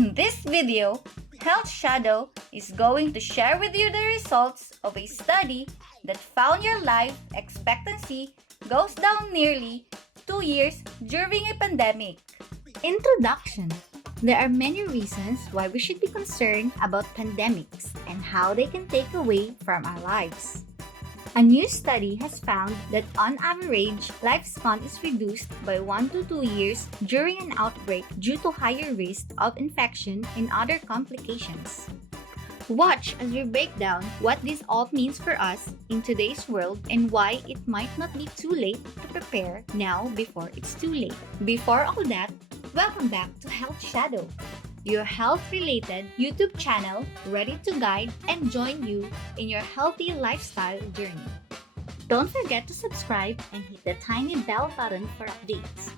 In this video, Health Shadow is going to share with you the results of a study that found your life expectancy goes down nearly 2 years during a pandemic. Introduction. There are many reasons why we should be concerned about pandemics and how they can take away from our lives. A new study has found that on average, lifespan is reduced by 1 to 2 years during an outbreak due to higher risk of infection and other complications. Watch as we break down what this all means for us in today's world and why it might not be too late to prepare now before it's too late. Before all that, welcome back to Health Shadow, your health-related YouTube channel ready to guide and join you in your healthy lifestyle journey. Don't forget to subscribe and hit the tiny bell button for updates.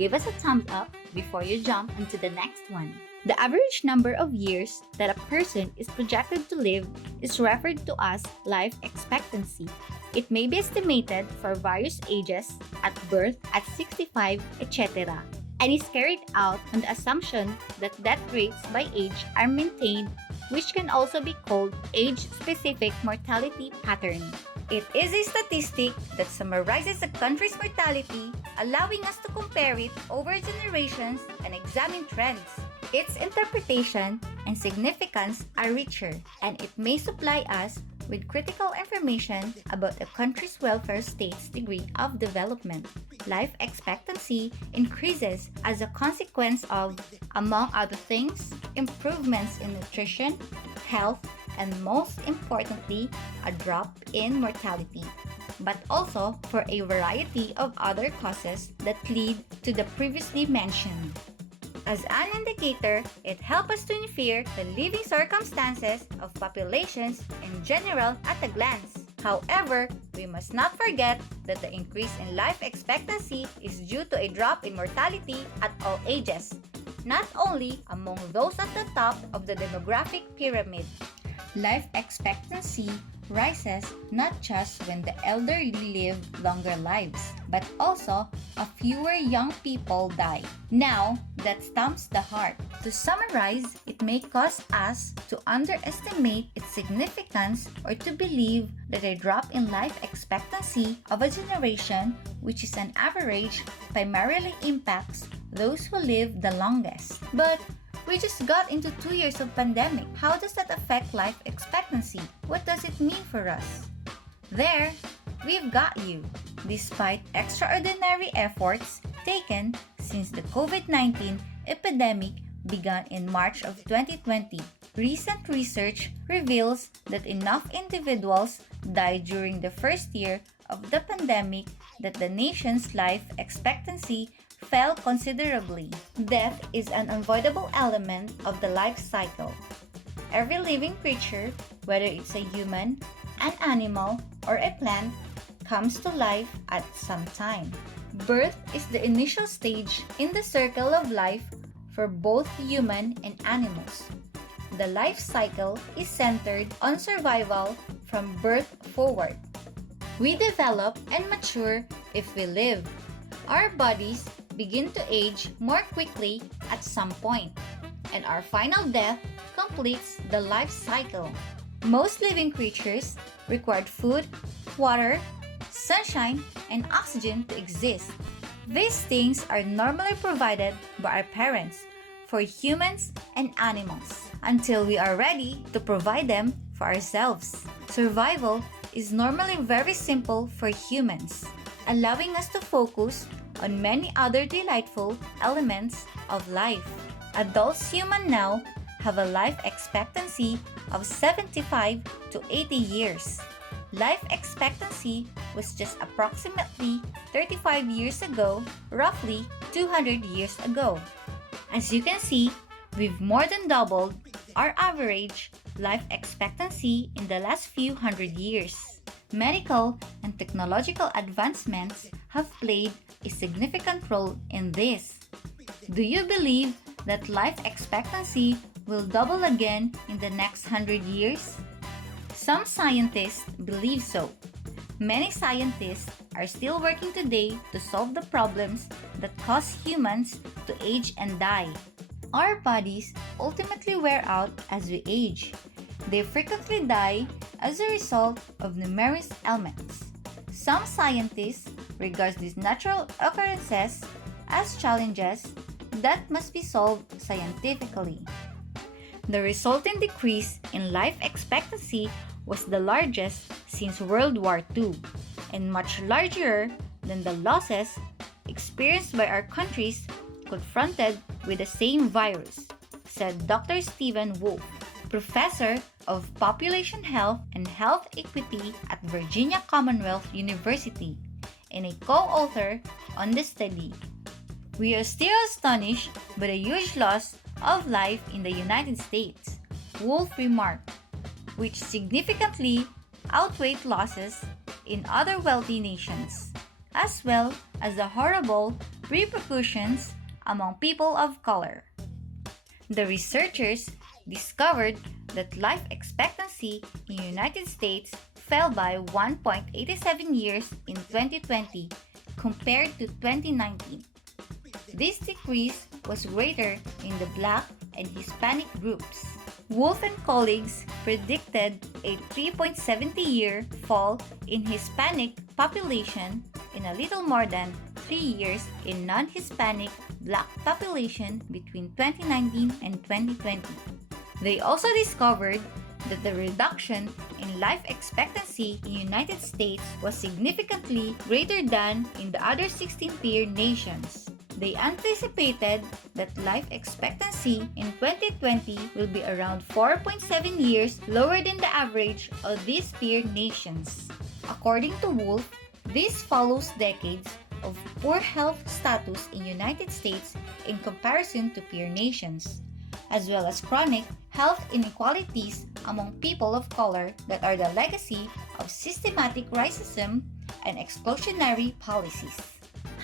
Give us a thumbs up before you jump into the next one. The average number of years that a person is projected to live is referred to as life expectancy. It may be estimated for various ages, at birth, at 65, etc., and is carried out on the assumption that death rates by age are maintained, which can also be called age-specific mortality pattern. It is a statistic that summarizes a country's mortality, allowing us to compare it over generations and examine trends. Its interpretation and significance are richer, and it may supply us with critical information about a country's welfare state's degree of development. Life expectancy increases as a consequence of, among other things, improvements in nutrition, health, and most importantly, a drop in mortality, but also for a variety of other causes that lead to the previously mentioned. As an indicator, it helps us to infer the living circumstances of populations in general at a glance. However, we must not forget that the increase in life expectancy is due to a drop in mortality at all ages, not only among those at the top of the demographic pyramid. Life expectancy rises not just when the elderly live longer lives, but also a fewer young people die. Now, that stumps the heart. To summarize, it may cause us to underestimate its significance or to believe that a drop in life expectancy of a generation, which is an average, primarily impacts those who live the longest. But we just got into 2 years of pandemic. How does that affect life expectancy? What does it mean for us? There, we've got you. Despite extraordinary efforts taken since the COVID-19 epidemic began in March of 2020, recent research reveals that enough individuals died during the first year of the pandemic that the nation's life expectancy fell considerably. Death is an unavoidable element of the life cycle. Every living creature, whether it's a human, an animal, or a plant, comes to life at some time. Birth is the initial stage in the circle of life for both human and animals. The life cycle is centered on survival from birth forward. We develop and mature if we live. Our bodies begin to age more quickly at some point, and our final death completes the life cycle. Most living creatures require food, water, sunshine, and oxygen to exist. These things are normally provided by our parents for humans and animals until we are ready to provide them for ourselves. Survival is normally very simple for humans, allowing us to focus on many other delightful elements of life. Adults human now have a life expectancy of 75 to 80 years. Life expectancy was just approximately 35 years ago, roughly 200 years ago. As you can see, we've more than doubled our average life expectancy in the last few hundred years. Medical and technological advancements have played a significant role in this. Do you believe that life expectancy will double again in the next 100 years? Some scientists believe so. Many scientists are still working today to solve the problems that cause humans to age and die. Our bodies ultimately wear out as we age. They frequently die as a result of numerous ailments. Some scientists regard these natural occurrences as challenges that must be solved scientifically. The resulting decrease in life expectancy was the largest since World War II and much larger than the losses experienced by our countries confronted with the same virus, said Dr. Stephen Wolf, professor of population health and health equity at Virginia Commonwealth University, and a co-author on the study. We are still astonished by the huge loss of life in the United States, Wolf remarked, which significantly outweighed losses in other wealthy nations, as well as the horrible repercussions among people of color. The researchers discovered that life expectancy in the United States fell by 1.87 years in 2020 compared to 2019. This decrease was greater in the Black and Hispanic groups. Wolf and colleagues predicted a 3.70-year fall in Hispanic population in a little more than 3 years in non-Hispanic Black population between 2019 and 2020. They also discovered that the reduction in life expectancy in the United States was significantly greater than in the other 16 peer nations. They anticipated that life expectancy in 2020 will be around 4.7 years lower than the average of these peer nations. According to Wolf, this follows decades of poor health status in the United States in comparison to peer nations, as well as chronic health inequalities among people of color that are the legacy of systematic racism and exclusionary policies.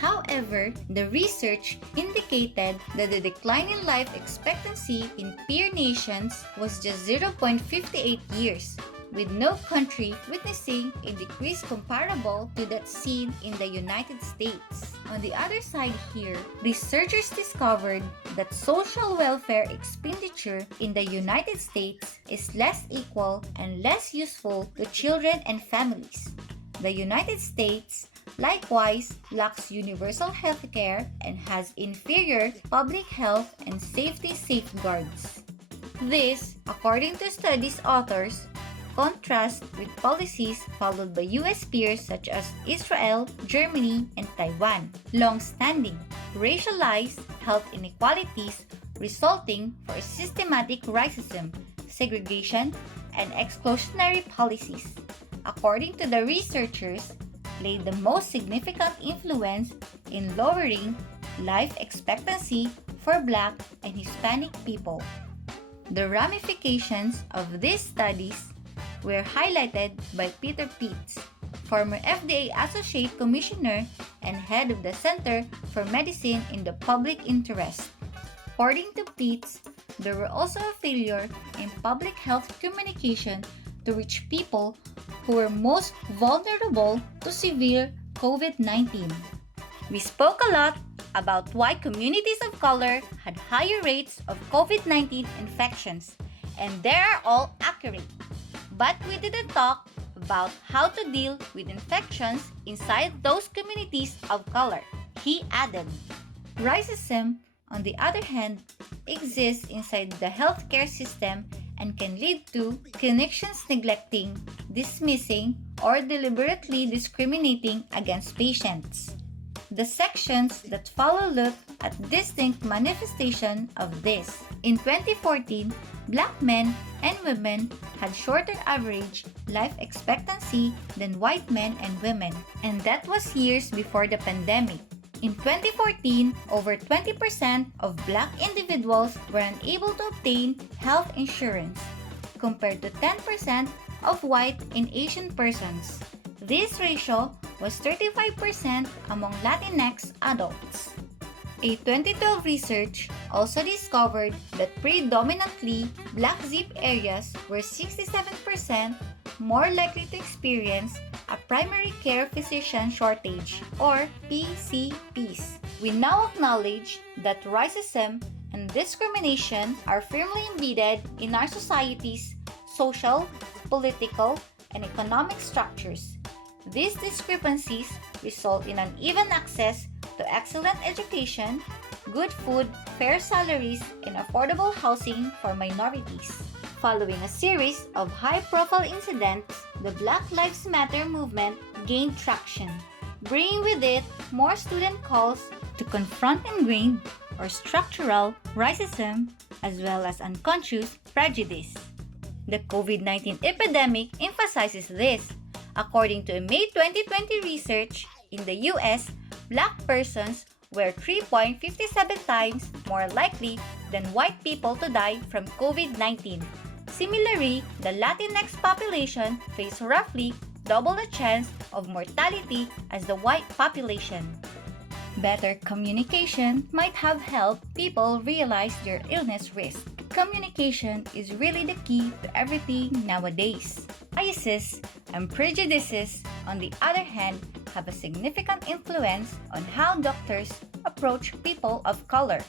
However, the research indicated that the decline in life expectancy in peer nations was just 0.58 years, with no country witnessing a decrease comparable to that seen in the United States. On the other side here, researchers discovered that social welfare expenditure in the United States is less equal and less useful to children and families. The United States likewise lacks universal health care and has inferior public health and safety safeguards. This, according to study's authors, contrasts with policies followed by U.S. peers such as Israel, Germany, and Taiwan, long-standing, racialized health inequalities resulting for systematic racism, segregation, and exclusionary policies. According to the researchers, played the most significant influence in lowering life expectancy for Black and Hispanic people. The ramifications of these studies were highlighted by Peter Pitts, former FDA Associate Commissioner and head of the Center for Medicine in the Public Interest. According to Pitts, there were also a failure in public health communication to reach people who were most vulnerable to severe COVID-19. We spoke a lot about why communities of color had higher rates of COVID-19 infections, and they are all accurate. But we didn't talk about how to deal with infections inside those communities of color. He added, racism, on the other hand, exists inside the healthcare system and can lead to clinicians neglecting, dismissing, or deliberately discriminating against patients. The sections that follow look at distinct manifestation of this. In 2014, Black men and women had shorter average life expectancy than white men and women, and that was years before the pandemic. In 2014, over 20% of Black individuals were unable to obtain health insurance, compared to 10% of white and Asian persons. This ratio was 35% among Latinx adults. A 2012 research also discovered that predominantly Black zip areas were 67% more likely to experience a primary care physician shortage, or PCPs. We now acknowledge that racism and discrimination are firmly embedded in our society's social, political, and economic structures. These discrepancies result in uneven access to excellent education, good food, fair salaries, and affordable housing for minorities. Following a series of high-profile incidents, the Black Lives Matter movement gained traction, bringing with it more student calls to confront ingrained or structural racism as well as unconscious prejudice. The COVID-19 epidemic emphasizes this. According to a May 2020 research, in the US, Black persons were 3.57 times more likely than white people to die from COVID-19. Similarly, the Latinx population faced roughly double the chance of mortality as the white population. Better communication might have helped people realize their illness risk. Communication is really the key to everything nowadays. Biases and prejudices, on the other hand, have a significant influence on how doctors approach people of color.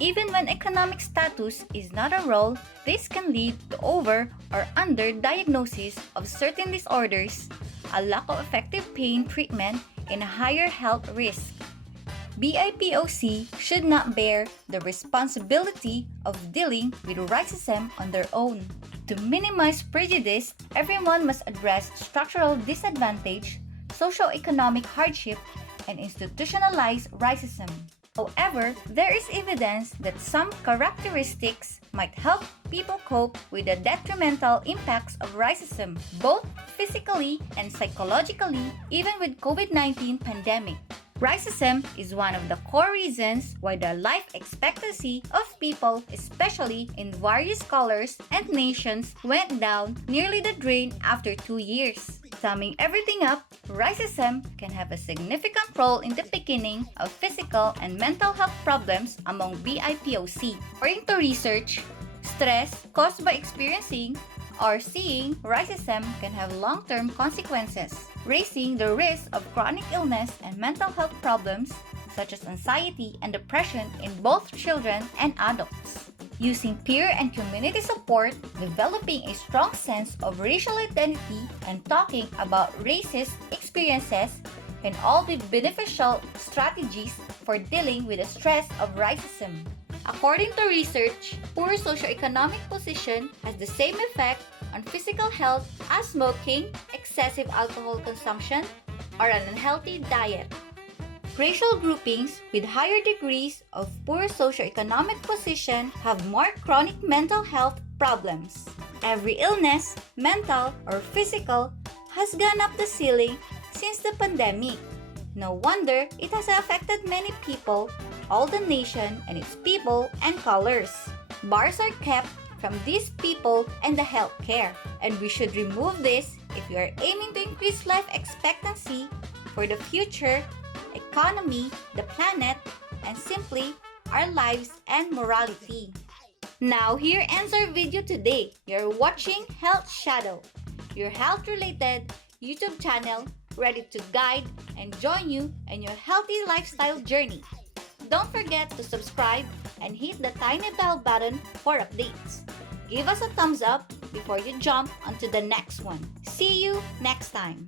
Even when economic status is not a role, this can lead to over or under diagnosis of certain disorders, a lack of effective pain treatment, and a higher health risk. BIPOC should not bear the responsibility of dealing with racism on their own. To minimize prejudice, everyone must address structural disadvantage, socioeconomic hardship, and institutionalized racism. However, there is evidence that some characteristics might help people cope with the detrimental impacts of racism, both physically and psychologically, even with COVID-19 pandemic. Racism is one of the core reasons why the life expectancy of people, especially in various colors and nations, went down nearly the drain after 2 years. Summing everything up, racism can have a significant role in the beginning of physical and mental health problems among BIPOC. According to research, stress caused by experiencing or seeing racism can have long-term consequences, raising the risk of chronic illness and mental health problems such as anxiety and depression in both children and adults. Using peer and community support, developing a strong sense of racial identity, and talking about racist experiences can all be beneficial strategies for dealing with the stress of racism. According to research, poor socioeconomic position has the same effect on physical health as smoking, excessive alcohol consumption, or an unhealthy diet. Racial groupings with higher degrees of poor socioeconomic position have more chronic mental health problems. Every illness, mental or physical, has gone up the ceiling since the pandemic. No wonder it has affected many people, all the nation and its people and colors. Bars are kept from these people and the health care, and we should remove this if we are aiming to increase life expectancy for the future, economy, the planet, and simply our lives and morality. Now here ends our video today. You're watching Health Shadow, your health-related YouTube channel ready to guide and join you in your healthy lifestyle journey. Don't forget to subscribe and hit the tiny bell button for updates. Give us a thumbs up before you jump onto the next one. See you next time.